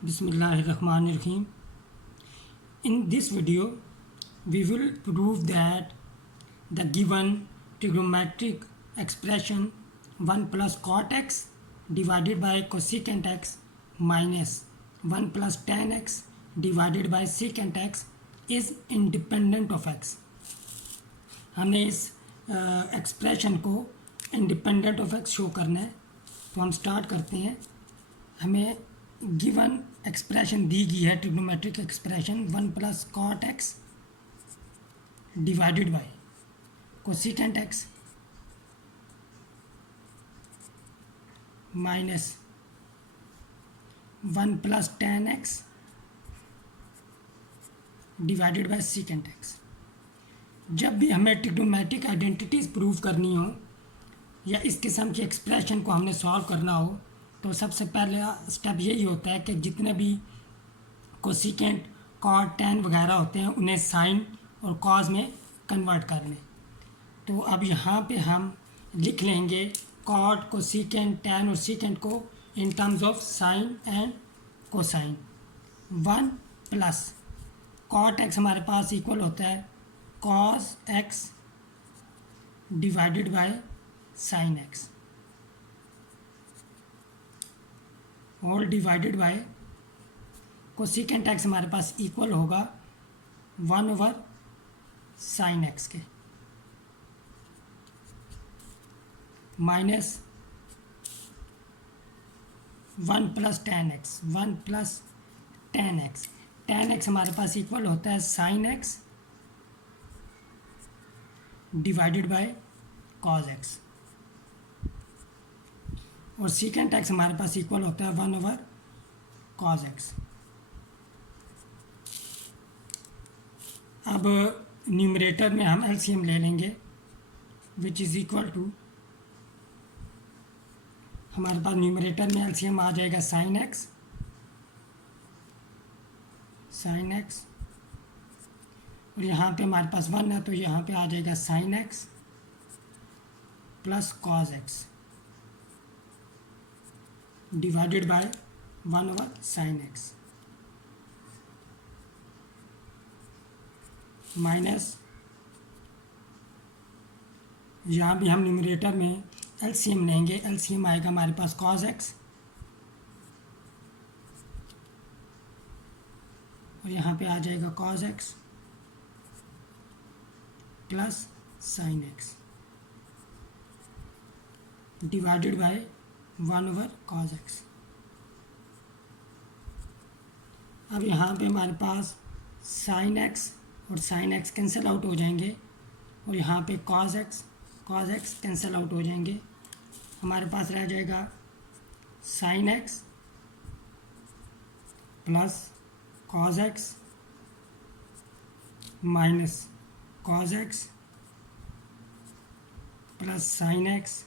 Bismillahirrahmanirrahim. In this video, we will prove that the given trigonometric expression 1 plus cot x divided by cosecant x minus 1 plus tan x divided by secant x is independent of x. हमें इस expression को independent of x show करना है, तो हम start करते हैं. हमें गिवन एक्सप्रेशन दी गई है, trigonometric expression 1 plus cot x divided by cosecant x minus 1 plus tan x divided by secant x. जब भी हमें ट्रिग्नोमेट्रिक आइडेंटिटीज़ प्रूव करनी हो या इस किस्म की एक्सप्रेशन को हमने सॉल्व करना हो, तो सबसे पहला स्टेप यही होता है कि जितने भी कोसेकेंट कॉट टैन वगैरह होते हैं उन्हें साइन और कॉज में कन्वर्ट कर लें. तो अब यहाँ पे हम लिख लेंगे कॉट कोसेकेंट टैन और सेकेंट को in terms of sine and cosine. 1 plus cot x हमारे पास इक्वल होता है cos x divided by sine x और डिवाइडेड बाय कोसेकेंट एक्स हमारे पास इक्वल होगा 1 ओवर साइन एक्स के minus 1 plus tan x. 1 plus tan x, tan x हमारे पास इक्वल होता है sine x divided by cos x और सेकेंट एक्स हमारे पास इक्वल होता है 1 ओवर कॉज एक्स. अब न्यूमरेटर में हम एलसीएम ले लेंगे विच इज़ इक्वल टू, हमारे पास न्यूमरेटर में एलसीएम आ जाएगा साइन एक्स और यहाँ पे हमारे पास 1 है तो यहाँ पे आ जाएगा sine x plus cos x divided bye 1 over sine x minus, यहाँ भी हम न्यूमरेटर में एलसीएम लेंगे. एलसीएम आएगा हमारे पास कॉज एक्स और यहाँ पे आ जाएगा cause x plus sine x divided bye 1 over cos x. अब यहाँ पे हमारे पास साइन एक्स और साइन एक्स कैंसिल आउट हो जाएंगे और यहाँ पे कॉज एक्स कैंसिल आउट हो जाएंगे. हमारे पास रह जाएगा sine x plus cos x minus cos x plus sine x,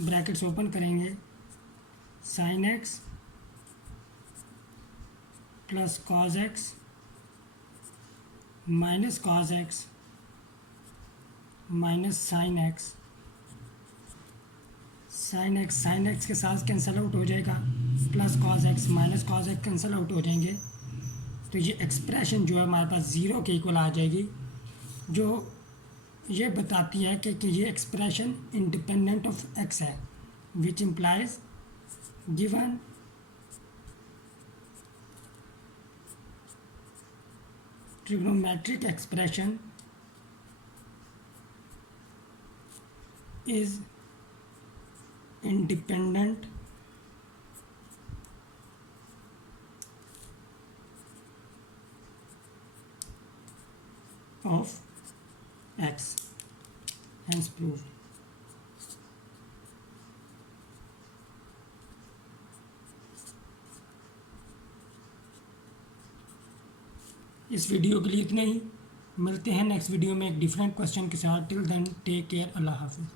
brackets open करेंगे, sine x plus cos x minus cos x minus sine x के साथ कैंसिल आउट हो जाएगा, plus cos x minus cos x cancel out हो जाएंगे. तो ये expression जो है हमारे पास 0 के इक्वल आ जाएगी, जो ये बताती है कि ये एक्सप्रेशन इंडिपेंडेंट ऑफ एक्स है, which implies given trigonometric expression is independent of x, hence proved. इस वीडियो के लिए इतना ही. मिलते हैं नेक्स्ट वीडियो में एक डिफरेंट क्वेश्चन के साथ. Till then take care. Allah हाफिज़.